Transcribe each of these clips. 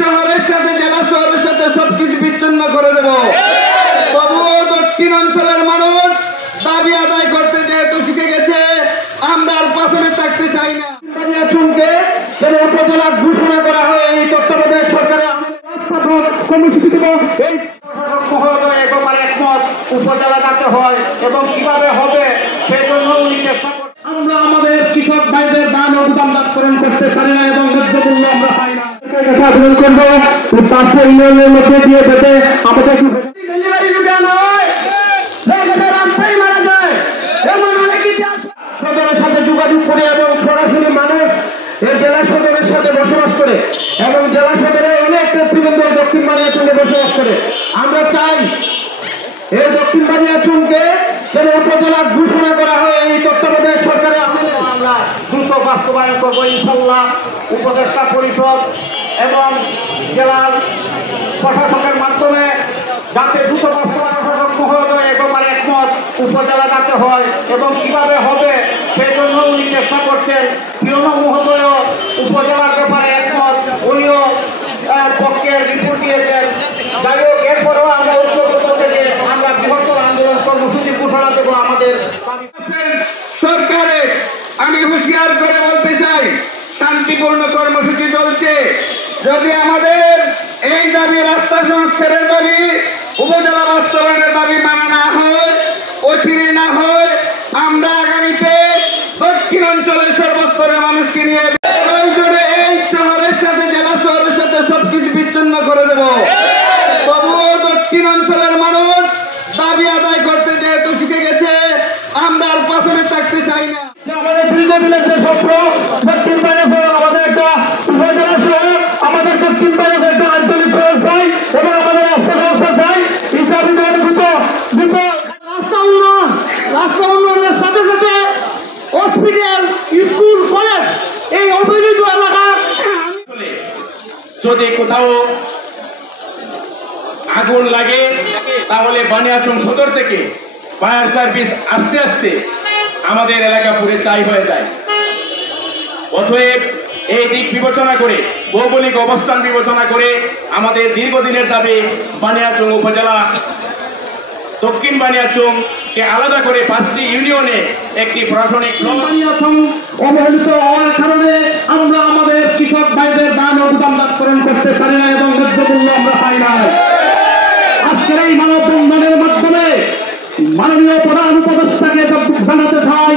শহরের সাথে জেলা শহরের সাথে সবকিছু বিচ্ছিন্ন করে দেব। তবুও দক্ষিণ অঞ্চলের মানুষ দাবি আদায় করতে যেহেতু শিখে গেছে, আমরা আর পাশে থাকতে চাই না। বানিয়াচংকে উপজেলা ঘোষণা করা হয় এই তত্ত্বাবধায়ক সরকারের কর্মসূচি দেব। এই মহোদয় ব্যাপারে একমত উপজেলা যাতে হয় এবং কিভাবে হবে সেই জন্য উনি চেষ্টা করছেন। আমরা আমাদের কৃষক ভাইদের দান অনুদান পূরণ করতে পারি না এবং ন্যায্য মূল্য আমরা পাই না। আবেদন করবো 500 ইউনিয়নের মধ্যে দিয়ে পেতে আমাদের সদরের সাথে যোগাযোগ করে এবং সরাসরি মানুষ এই জেলা সদরের সাথে বসবাস করে এবং জেলা সদরে অনেক নেতৃবৃন্দ দক্ষিণ বানিয়াচংয়ে বসবাস করে। আমরা চাই এই দক্ষিণ বানিয়াচংকে উপজেলা ঘোষণা করা হয় এই তত্ত্বাবধায়ক সরকারের আমলে। আমরা দ্রুত বাস্তবায়ন করবো ইনশাল্লাহ। উপদেষ্টা পরিষদ এবং জেলার প্রশাসকের মাধ্যমে যাতে দ্রুত বাস্তবায়ন মহোদয় ব্যাপারে একমত উপজেলা যাতে হয় এবং কিভাবে হবে সেই জন্য উনি চেষ্টা করছেন। প্রিয় মহোদয় উপজেলার ব্যাপারে একমত, উনিও পক্ষের রিপোর্ট দিয়েছেন। যাই হোক, এরপরেও আমরা ঐক্যবদ্ধ থেকে আমরা বৃহত্তর আন্দোলন কর্মসূচি ঘোষণা দেবো। আমাদের সরকারে আমি হুঁশিয়ার করে বলতে চাই, শান্তিপূর্ণ কর্মসূচি চলছে। যদি আমাদের এই দাবি, রাস্তা সংস্কারের দাবি, উপজেলা বাস্তবায়নের দাবি মানা না হয়, অচিরে না হয়, আমরা আগামীতে দক্ষিণ অঞ্চলের সর্বস্তরের মানুষকে নিয়ে প্রয়োজনে এই শহরের সাথে জেলা শহরের সাথে সবকিছু বিচ্ছিন্ন করে দেব। তবুও দক্ষিণ অঞ্চলের মানুষ দাবি আদায় করতে যেহেতু শিখে গেছে, আমরা আর পাশে থাকতে চাই না। আমাদের দীর্ঘদিনের যে স্বপ্ন দক্ষিণ বানিয়াচং আমাদের একটা উপজেলা শহর, আমাদের দক্ষিণ বানিয়াচং একটা আঞ্চলিক শহর চাই এবং আমাদের রাস্তা ব্যবস্থা চাই। এই দাবি দ্রুত রাস্তা উন্নয়নের সাথে সাথে হসপিটাল, স্কুল, কলেজ এই অবহেলিত এলাকা যদি কোথাও আগুন লাগে তাহলে বানিয়াচং সদর থেকে ফায়ার সার্ভিস আস্তে আস্তে আমাদের এলাকা পুরে ছাই হয়ে যায়। অতএব এই দিক বিবেচনা করে, ভৌগোলিক অবস্থান বিবেচনা করে আমাদের দীর্ঘদিনের দাবি বানিয়াচং উপজেলা দক্ষিণ বানিয়াচংকে আলাদা করে 5টি ইউনিয়নে একটি প্রশাসনিক বানিয়াচং অবহেলিত হওয়ার কারণে আমরা আমাদের কৃষক ভাইদের দান অনুদান পূরণ করতে পারি না এবং ন্যায্য মূল্য আমরা পাই না। আজকের এই মানববন্ধনের মাধ্যমে মাননীয় প্রধান উপদেষ্টাকে জানাতে চাই,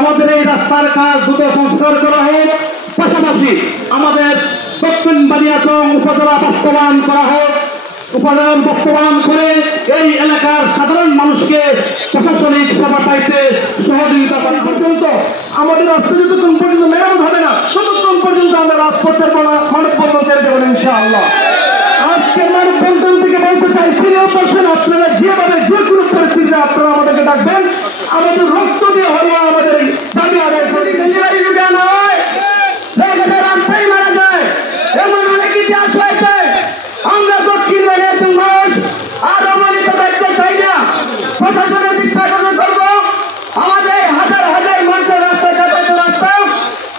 আমাদের এই রাস্তার কাজ দ্রুত সংস্কার করা হোক, পাশাপাশি আমাদের দক্ষিণ বানিয়াচং উপজেলা বাস্তবায়ন করা হোক। উপজেলা বাস্তবায়ন করে এই এলাকার সাধারণ মানুষকে প্রশাসনিক সেবা পাইতে সহযোগিতা করা পর্যন্ত আমাদের রাস্তা যতক্ষণ পর্যন্ত মেরামত হবে না, ততক্ষণ পর্যন্ত আমরা রাজপথের মানববন্ধন ছেড়ে দেবেন ইনশাআল্লাহ। আজকের মানববন্ধন থেকে বলতে চাই, সিনিয়র পার্সন আপনারা যেভাবে যে কোনো পরিস্থিতিতে আপনারা আমাদেরকে ডাকবেন, আমাদের রক্ত দিয়ে হলেও আমাদের এই দাবি আদায় করি। রাস্তায় মারা যায় এমন অনেক ইতিহাস হয়েছে। আমরা দক্ষিণ বানিয়াচং মানুষ আর অবহেলিত দেখতে চাই না। প্রশাসনের দৃষ্টি আকর্ষণ করবো, আমাদের হাজার হাজার মানুষের রাস্তা যাতায়াতের রাস্তা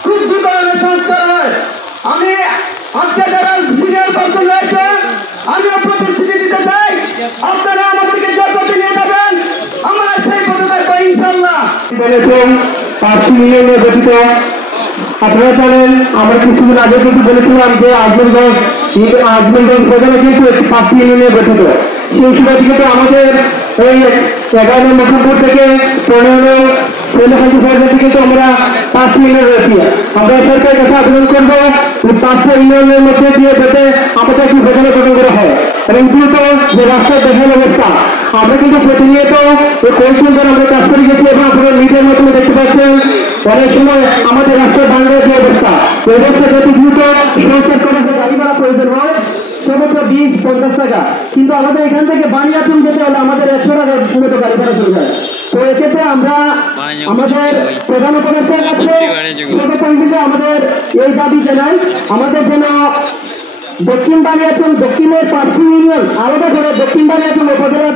খুব দ্রুত সংস্কার হয়। আমি আজকে যারা সিনিয়র পার্সন রয়েছে, আমিও প্রতিশ্রুতি দিতে চাই, আপনারা আমাদেরকে যে পথে নিয়ে যাবেন আমরা সেই পথে থাকবো ইনশাল্লাহ। গঠিত আপনারা জানেন, আমরা কিছুদিন আগে কিন্তু বলেছিলাম যে আজমলগঞ্জ উপজেলা কিন্তু 5টি ইউনিয়নে গঠিত। সেই সময় কিন্তু আমাদের এই 11 মুখপুর থেকে 15 কিন্তু আমরা 5 ইউনিয়ন রয়েছি। আমরা সরকারের কাছে আবেদন করবো 500 ইউনিয়নের মধ্যে দিয়ে পেতে আমাদের একটি উপজেলা গঠন করা হয় এবং দ্রুত যে রাস্তার দেখার অবস্থা আমরা কিন্তু প্রতিনিয়ত কৌশল দ্বারা আমরা কাজ করে গেছি এবং আপনারা মিডিয়ার মাধ্যমে দেখতে পাচ্ছেন অনেক সময় আমাদের রাস্তার বাংলার যে অবস্থা, ওই অবস্থা যদি দ্রুত সংস্কার করা গাড়ি ভাড়া প্রয়োজন হয় সর্বোচ্চ 20-50 টাকা, কিন্তু আমাদের এখান থেকে বানিয়াচং যেতে হলে আমাদের 100 টাকা মতো গাড়ি ভাড়া চলে যায়। তো এক্ষেত্রে আমরা আমাদের প্রধান উপদেষ্টার কাছে আমাদের এই দাবি জানাই, আমাদের যেন দক্ষিণ বানিয়াচং দক্ষিণের 5টি ইউনিয়ন আলাদা করে দক্ষিণ বানিয়াচং উপজেলা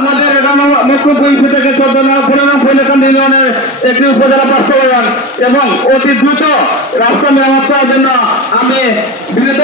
আমাদের মুখ্যমন্ত্রী থেকে 14 ইউনিয়নের একটি উপজেলা বাস্তবায়ন এবং অতি দ্রুত রাস্তা মেরামত করার জন্য আমি বিনীত